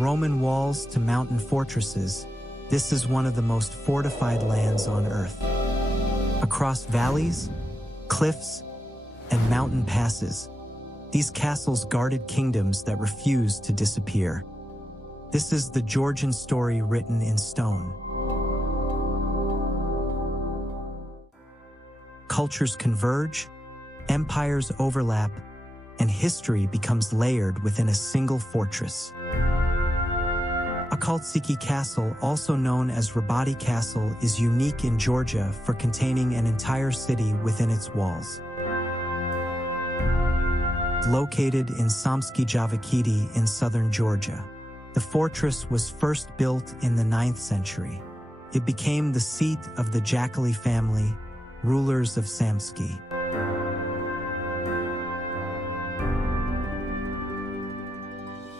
From Roman walls to mountain fortresses, this is one of the most fortified lands on Earth. Across valleys, cliffs, and mountain passes, these castles guarded kingdoms that refused to disappear. This is the Georgian story written in stone. Cultures converge, empires overlap, and history becomes layered within a single fortress. Akhaltsikhe Castle, also known as Rabati Castle, is unique in Georgia for containing an entire city within its walls. Located in Samtskhe-Javakheti in southern Georgia, the fortress was first built in the 9th century. It became the seat of the Shatili family, rulers of Samtskhe.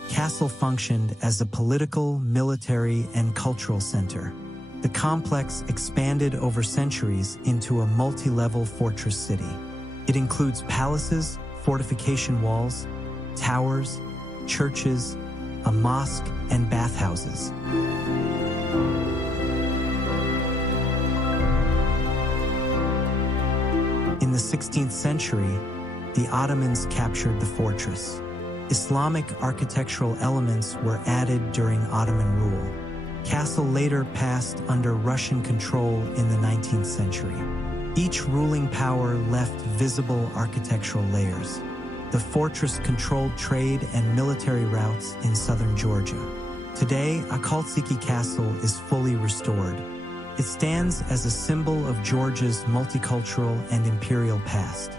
Castle functioned as a political, military, and cultural center. The complex expanded over centuries into a multi-level fortress city. It includes palaces, fortification walls, towers, churches, a mosque, and bathhouses. In the 16th century, the Ottomans captured the fortress. Islamic architectural elements were added during Ottoman rule. Castle later passed under Russian control in the 19th century. Each ruling power left visible architectural layers. The fortress controlled trade and military routes in southern Georgia. Today, Akhaltsikhe Castle is fully restored. It stands as a symbol of Georgia's multicultural and imperial past.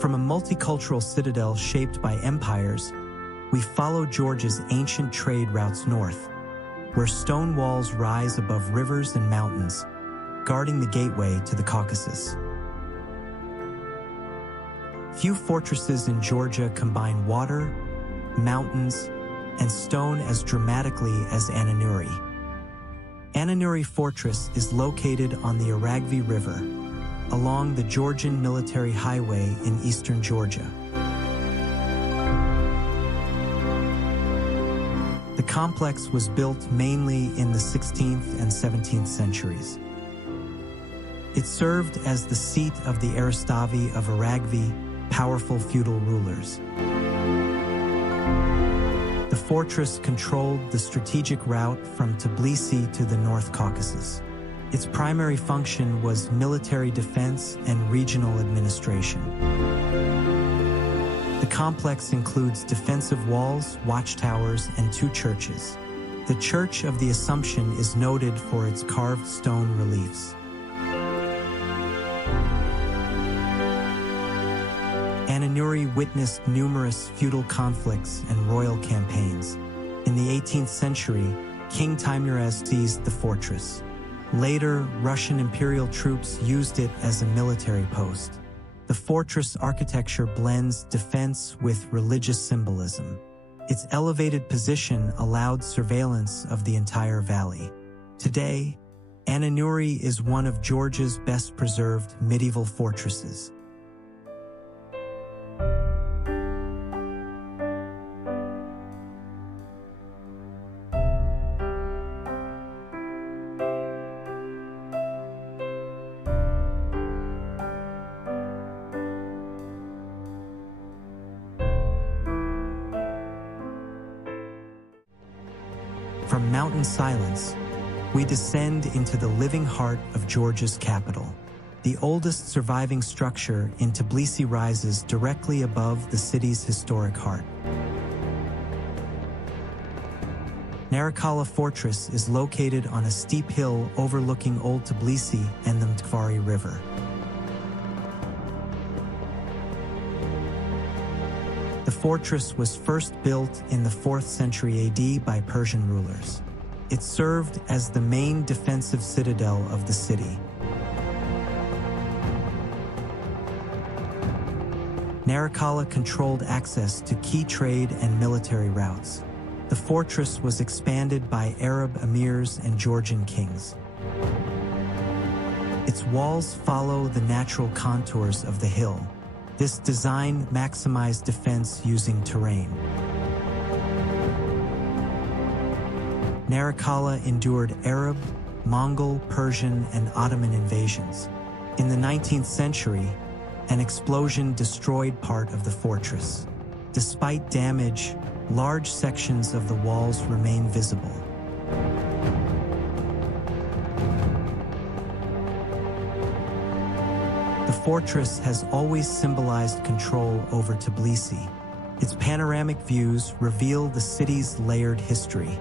From a multicultural citadel shaped by empires, we follow Georgia's ancient trade routes north, where stone walls rise above rivers and mountains, guarding the gateway to the Caucasus. Few fortresses in Georgia combine water, mountains, and stone as dramatically as Ananuri. Ananuri Fortress is located on the Aragvi River, along the Georgian Military Highway in eastern Georgia. The complex was built mainly in the 16th and 17th centuries. It served as the seat of the Aristavi of Aragvi, powerful feudal rulers. The fortress controlled the strategic route from Tbilisi to the North Caucasus. Its primary function was military defense and regional administration. The complex includes defensive walls, watchtowers, and 2 churches. The Church of the Assumption is noted for its carved stone reliefs. Ananuri witnessed numerous feudal conflicts and royal campaigns. In the 18th century, King Teimuraz seized the fortress. Later, Russian imperial troops used it as a military post. The fortress architecture blends defense with religious symbolism. Its elevated position allowed surveillance of the entire valley. Today, Ananuri is one of Georgia's best-preserved medieval fortresses. From mountain silence, we descend into the living heart of Georgia's capital. The oldest surviving structure in Tbilisi rises directly above the city's historic heart. Narikala Fortress is located on a steep hill overlooking Old Tbilisi and the Tmogvi River. The fortress was first built in the 4th century AD by Persian rulers. It served as the main defensive citadel of the city. Narikala controlled access to key trade and military routes. The fortress was expanded by Arab emirs and Georgian kings. Its walls follow the natural contours of the hill. This design maximized defense using terrain. Narikala endured Arab, Mongol, Persian, and Ottoman invasions. In the 19th century, an explosion destroyed part of the fortress. Despite damage, large sections of the walls remain visible. The fortress has always symbolized control over Tbilisi. Its panoramic views reveal the city's layered history.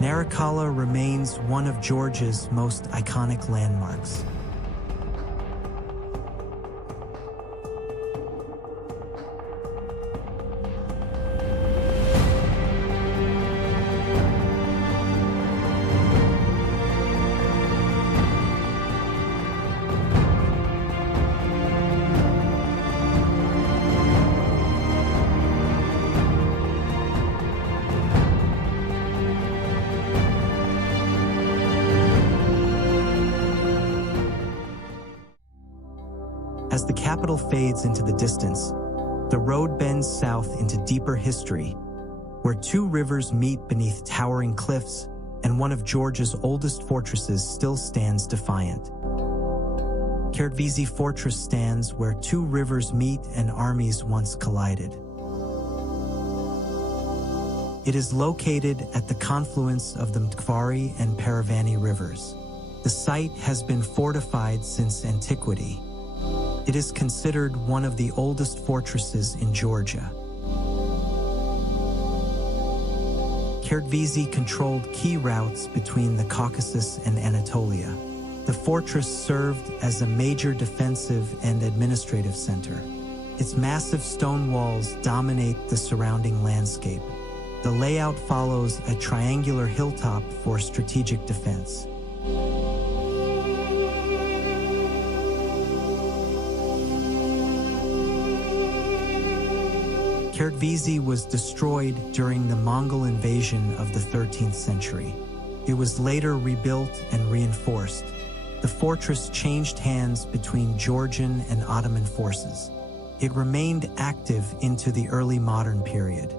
Narikala remains one of Georgia's most iconic landmarks. As the capital fades into the distance, the road bends south into deeper history, where two rivers meet beneath towering cliffs, and one of Georgia's oldest fortresses still stands defiant. Khertvisi Fortress stands where two rivers meet and armies once collided. It is located at the confluence of the Mtkvari and Paravani rivers. The site has been fortified since antiquity. It is considered one of the oldest fortresses in Georgia. Khertvisi controlled key routes between the Caucasus and Anatolia. The fortress served as a major defensive and administrative center. Its massive stone walls dominate the surrounding landscape. The layout follows a triangular hilltop for strategic defense. Khertvisi was destroyed during the Mongol invasion of the 13th century. It was later rebuilt and reinforced. The fortress changed hands between Georgian and Ottoman forces. It remained active into the early modern period.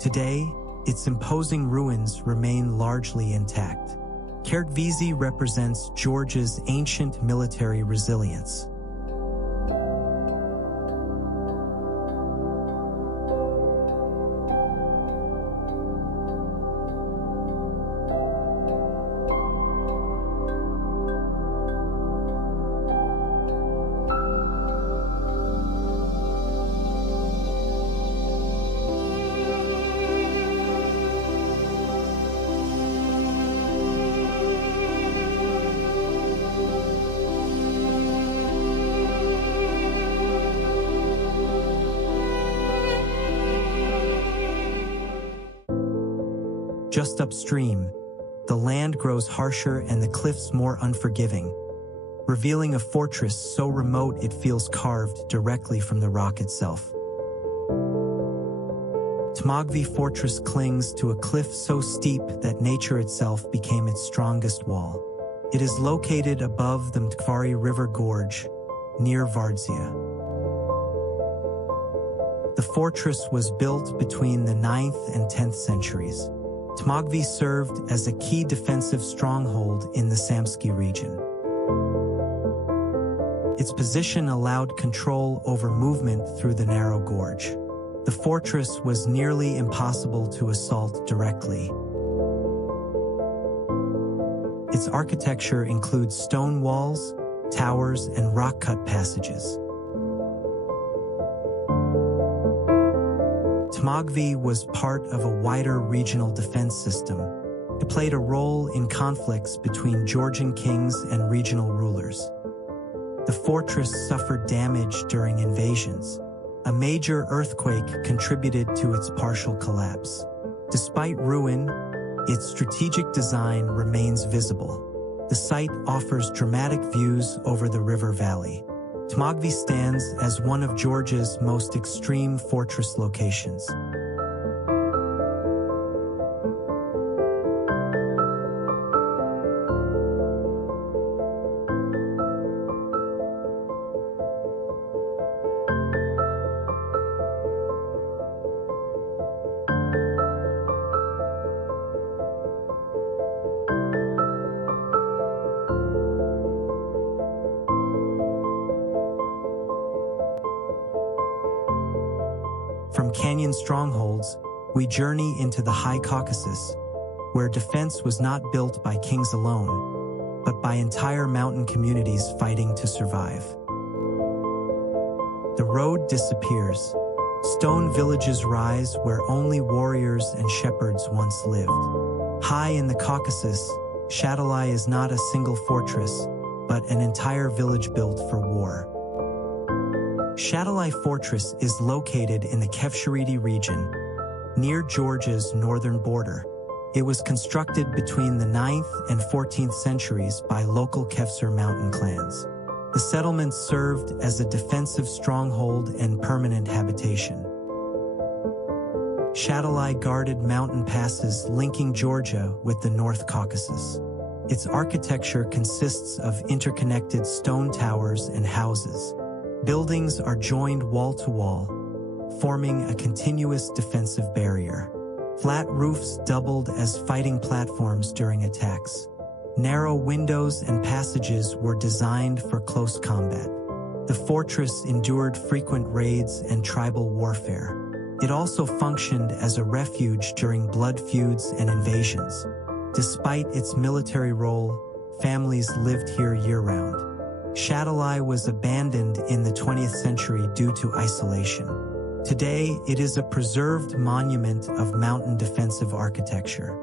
Today, its imposing ruins remain largely intact. Khertvisi represents Georgia's ancient military resilience. Just upstream, the land grows harsher and the cliffs more unforgiving, revealing a fortress so remote it feels carved directly from the rock itself. Tmogvi Fortress clings to a cliff so steep that nature itself became its strongest wall. It is located above the Mtkvari River Gorge, near Vardzia. The fortress was built between the 9th and 10th centuries. Tmogvi served as a key defensive stronghold in the Samtskhe region. Its position allowed control over movement through the narrow gorge. The fortress was nearly impossible to assault directly. Its architecture includes stone walls, towers, and rock-cut passages. Tmogvi was part of a wider regional defense system. It played a role in conflicts between Georgian kings and regional rulers. The fortress suffered damage during invasions. A major earthquake contributed to its partial collapse. Despite ruin, its strategic design remains visible. The site offers dramatic views over the river valley. Tmogvi stands as one of Georgia's most extreme fortress locations. From canyon strongholds, we journey into the High Caucasus, where defense was not built by kings alone, but by entire mountain communities fighting to survive. The road disappears. Stone villages rise where only warriors and shepherds once lived. High in the Caucasus, Shatili is not a single fortress, but an entire village built for war. Shatili Fortress is located in the Khertvisi region, near Georgia's northern border. It was constructed between the 9th and 14th centuries by local Kevser mountain clans. The settlement served as a defensive stronghold and permanent habitation. Shatili guarded mountain passes linking Georgia with the North Caucasus. Its architecture consists of interconnected stone towers and houses. Buildings are joined wall to wall, forming a continuous defensive barrier. Flat roofs doubled as fighting platforms during attacks. Narrow windows and passages were designed for close combat. The fortress endured frequent raids and tribal warfare. It also functioned as a refuge during blood feuds and invasions. Despite its military role, families lived here year-round. Shatili was abandoned in the 20th century due to isolation. Today, it is a preserved monument of mountain defensive architecture.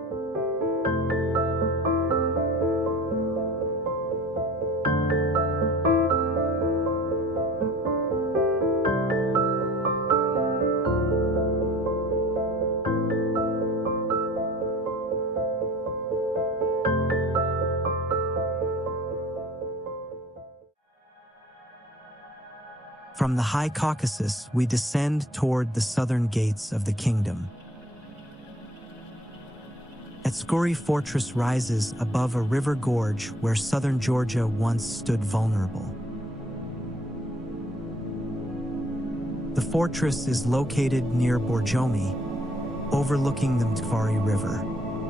From the High Caucasus, we descend toward the southern gates of the kingdom. Atskuri Fortress rises above a river gorge where southern Georgia once stood vulnerable. The fortress is located near Borjomi, overlooking the Tmogvi River.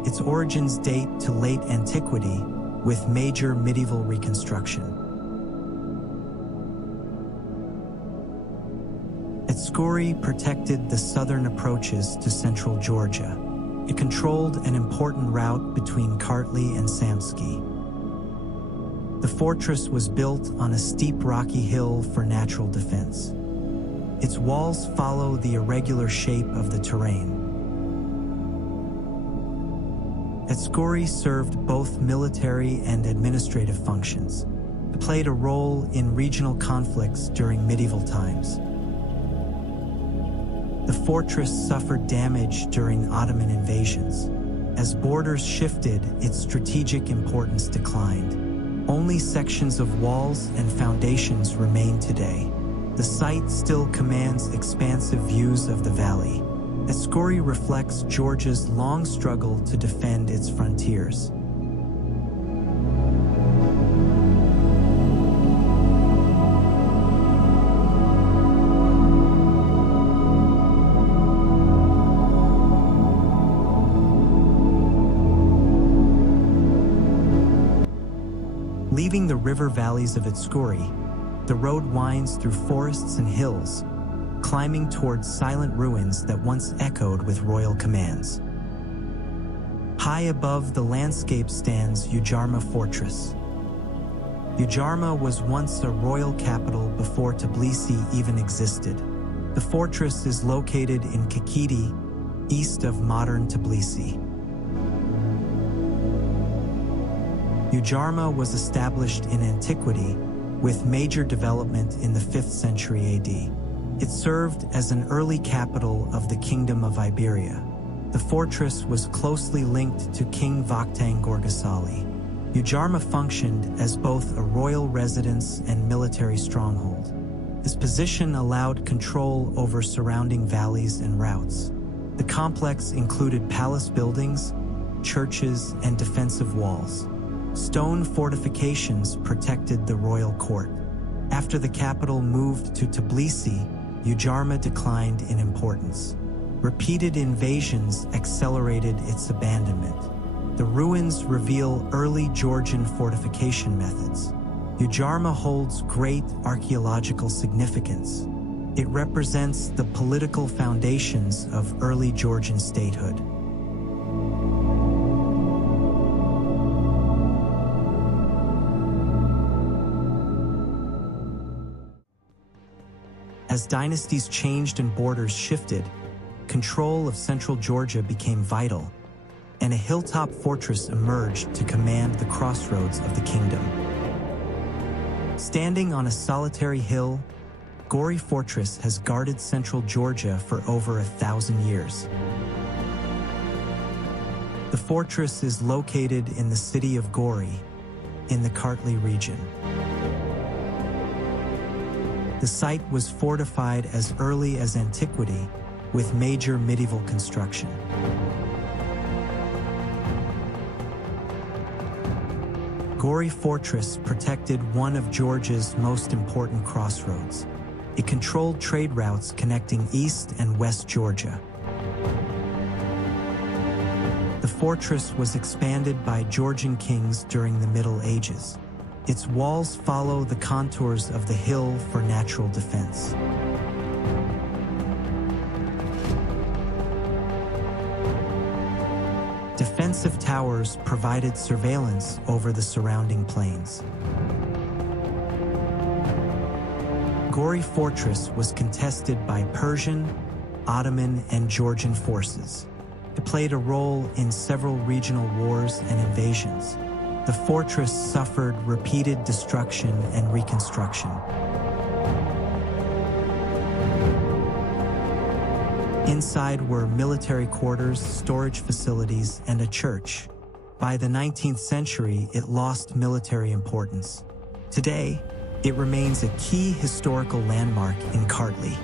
Its origins date to late antiquity, with major medieval reconstruction. Atskuri protected the southern approaches to central Georgia. It controlled an important route between Khertvisi and Samtskhe. The fortress was built on a steep rocky hill for natural defense. Its walls follow the irregular shape of the terrain. Atskuri served both military and administrative functions. It played a role in regional conflicts during medieval times. The fortress suffered damage during Ottoman invasions. As borders shifted, its strategic importance declined. Only sections of walls and foundations remain today. The site still commands expansive views of the valley. Atskuri reflects Georgia's long struggle to defend its frontiers. Leaving the river valleys of Atskuri, the road winds through forests and hills, climbing towards silent ruins that once echoed with royal commands. High above the landscape stands Ujarma Fortress. Ujarma was once a royal capital before Tbilisi even existed. The fortress is located in Kakheti, east of modern Tbilisi. Ujarma was established in antiquity with major development in the 5th century AD. It served as an early capital of the Kingdom of Iberia. The fortress was closely linked to King Vakhtang Gorgasali. Ujarma functioned as both a royal residence and military stronghold. This position allowed control over surrounding valleys and routes. The complex included palace buildings, churches, and defensive walls. Stone fortifications protected the royal court. After the capital moved to Tbilisi, Ujarma declined in importance. Repeated invasions accelerated its abandonment. The ruins reveal early Georgian fortification methods. Ujarma holds great archaeological significance. It represents the political foundations of early Georgian statehood. As dynasties changed and borders shifted, control of central Georgia became vital, and a hilltop fortress emerged to command the crossroads of the kingdom. Standing on a solitary hill, Gori Fortress has guarded central Georgia for over 1,000 years. The fortress is located in the city of Gori, in the Kartli region. The site was fortified as early as antiquity, with major medieval construction. Gori Fortress protected one of Georgia's most important crossroads. It controlled trade routes connecting East and West Georgia. The fortress was expanded by Georgian kings during the Middle Ages. Its walls follow the contours of the hill for natural defense. Defensive towers provided surveillance over the surrounding plains. Gori Fortress was contested by Persian, Ottoman, and Georgian forces. It played a role in several regional wars and invasions. The fortress suffered repeated destruction and reconstruction. Inside were military quarters, storage facilities, and a church. By the 19th century, it lost military importance. Today, it remains a key historical landmark in Kartli.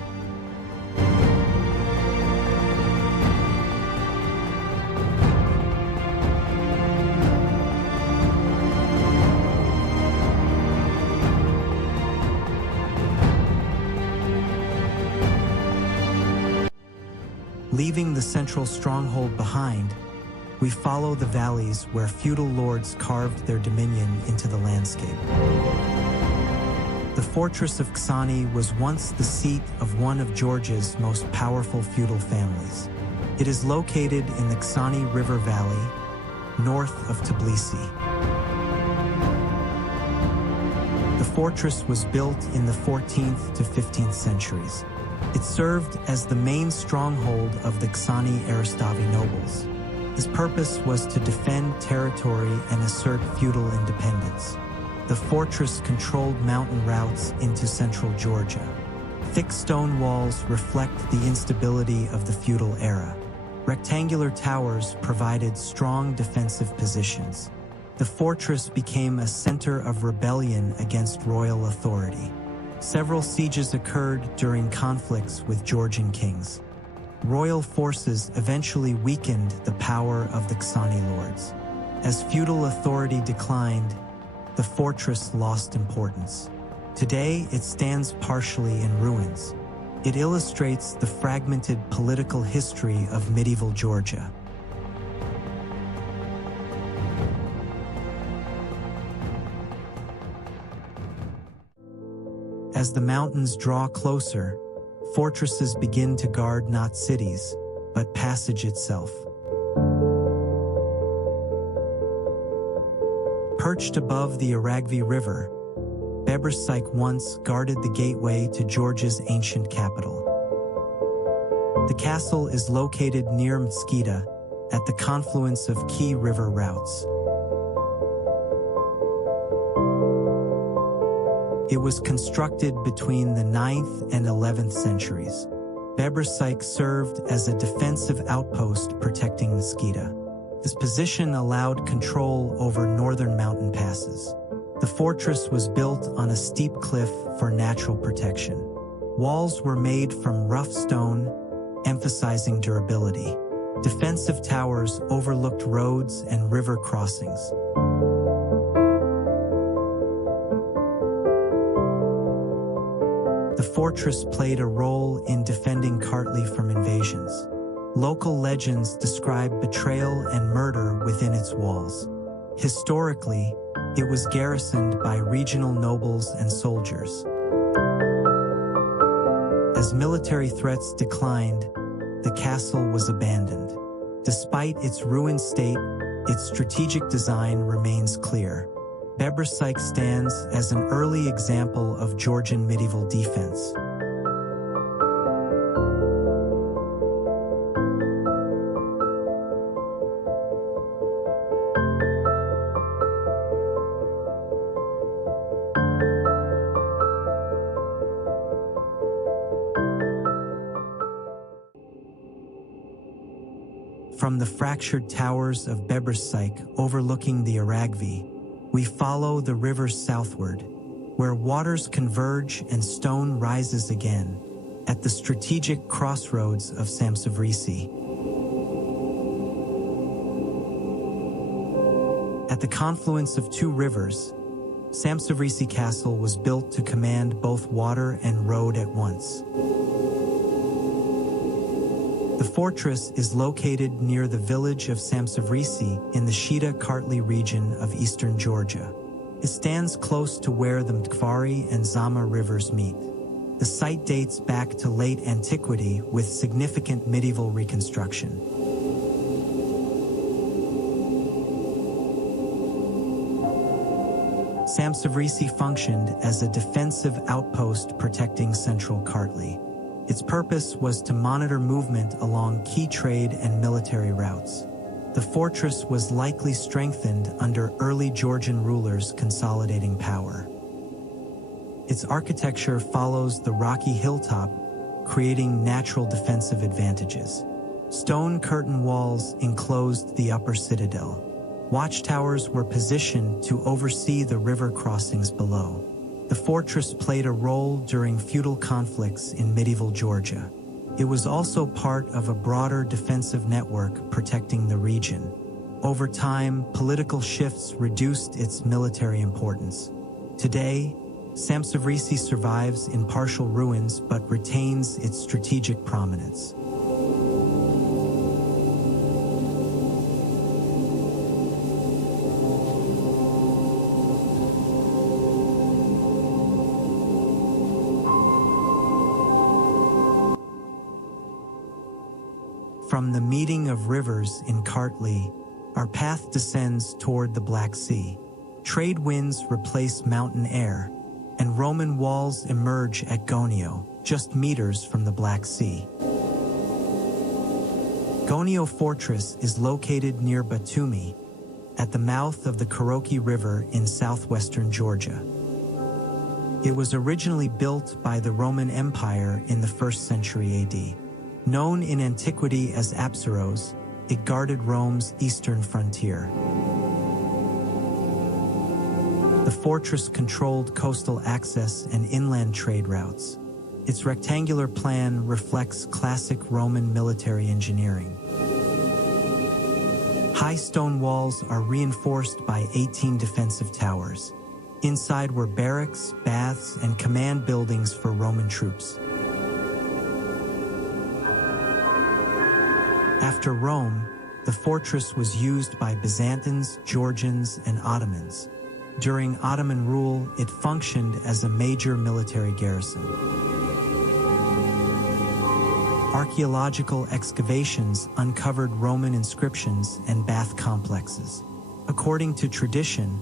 Leaving the central stronghold behind, we follow the valleys where feudal lords carved their dominion into the landscape. The fortress of Ksani was once the seat of one of Georgia's most powerful feudal families. It is located in the Ksani River Valley, north of Tbilisi. The fortress was built in the 14th to 15th centuries. It served as the main stronghold of the Ksani Aristavi nobles. Its purpose was to defend territory and assert feudal independence. The fortress controlled mountain routes into central Georgia. Thick stone walls reflect the instability of the feudal era. Rectangular towers provided strong defensive positions. The fortress became a center of rebellion against royal authority. Several sieges occurred during conflicts with Georgian kings. Royal forces eventually weakened the power of the Ksani lords. As feudal authority declined, the fortress lost importance. Today, it stands partially in ruins. It illustrates the fragmented political history of medieval Georgia. As the mountains draw closer, fortresses begin to guard not cities, but passage itself. Perched above the Aragvi River, Bebristsikhe once guarded the gateway to Georgia's ancient capital. The castle is located near Mtskida, at the confluence of key river routes. It was constructed between the 9th and 11th centuries. Bebristsikhe served as a defensive outpost protecting Skida. This position allowed control over northern mountain passes. The fortress was built on a steep cliff for natural protection. Walls were made from rough stone, emphasizing durability. Defensive towers overlooked roads and river crossings. The fortress played a role in defending Kartli from invasions. Local legends describe betrayal and murder within its walls. Historically, it was garrisoned by regional nobles and soldiers. As military threats declined, the castle was abandoned. Despite its ruined state, its strategic design remains clear. Bebristsikhe stands as an early example of Georgian medieval defense. From the fractured towers of Bebristsikhe overlooking the Aragvi, we follow the rivers southward, where waters converge and stone rises again, at the strategic crossroads of Samtsevrisi. At the confluence of two rivers, Samtsevrisi Castle was built to command both water and road at once. The fortress is located near the village of Samtsevrisi in the Shida-Kartli region of eastern Georgia. It stands close to where the Mtkvari and Zama rivers meet. The site dates back to late antiquity with significant medieval reconstruction. Samtsevrisi functioned as a defensive outpost protecting central Kartli. Its purpose was to monitor movement along key trade and military routes. The fortress was likely strengthened under early Georgian rulers consolidating power. Its architecture follows the rocky hilltop, creating natural defensive advantages. Stone curtain walls enclosed the upper citadel. Watchtowers were positioned to oversee the river crossings below. The fortress played a role during feudal conflicts in medieval Georgia. It was also part of a broader defensive network protecting the region. Over time, political shifts reduced its military importance. Today, Samtsevrisi survives in partial ruins but retains its strategic prominence. From the meeting of rivers in Kartli, our path descends toward the Black Sea. Trade winds replace mountain air, and Roman walls emerge at Gonio, just meters from the Black Sea. Gonio Fortress is located near Batumi, at the mouth of the Khertvisi River in southwestern Georgia. It was originally built by the Roman Empire in the 1st century AD. Known in antiquity as Apsaros, it guarded Rome's eastern frontier. The fortress controlled coastal access and inland trade routes. Its rectangular plan reflects classic Roman military engineering. High stone walls are reinforced by 18 defensive towers. Inside were barracks, baths, and command buildings for Roman troops. After Rome, the fortress was used by Byzantines, Georgians, and Ottomans. During Ottoman rule, it functioned as a major military garrison. Archaeological excavations uncovered Roman inscriptions and bath complexes. According to tradition,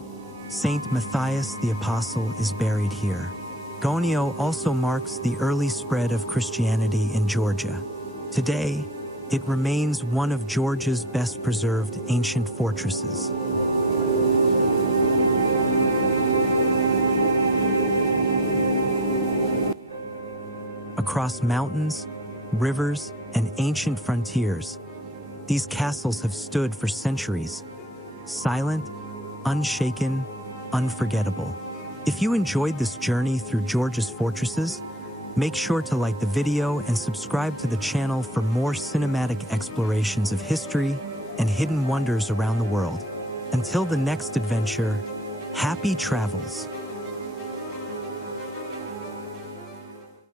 Saint Matthias the Apostle is buried here. Gonio also marks the early spread of Christianity in Georgia. Today, it remains one of Georgia's best-preserved ancient fortresses. Across mountains, rivers, and ancient frontiers, these castles have stood for centuries, silent, unshaken, unforgettable. If you enjoyed this journey through Georgia's fortresses, make sure to like the video and subscribe to the channel for more cinematic explorations of history and hidden wonders around the world. Until the next adventure, happy travels!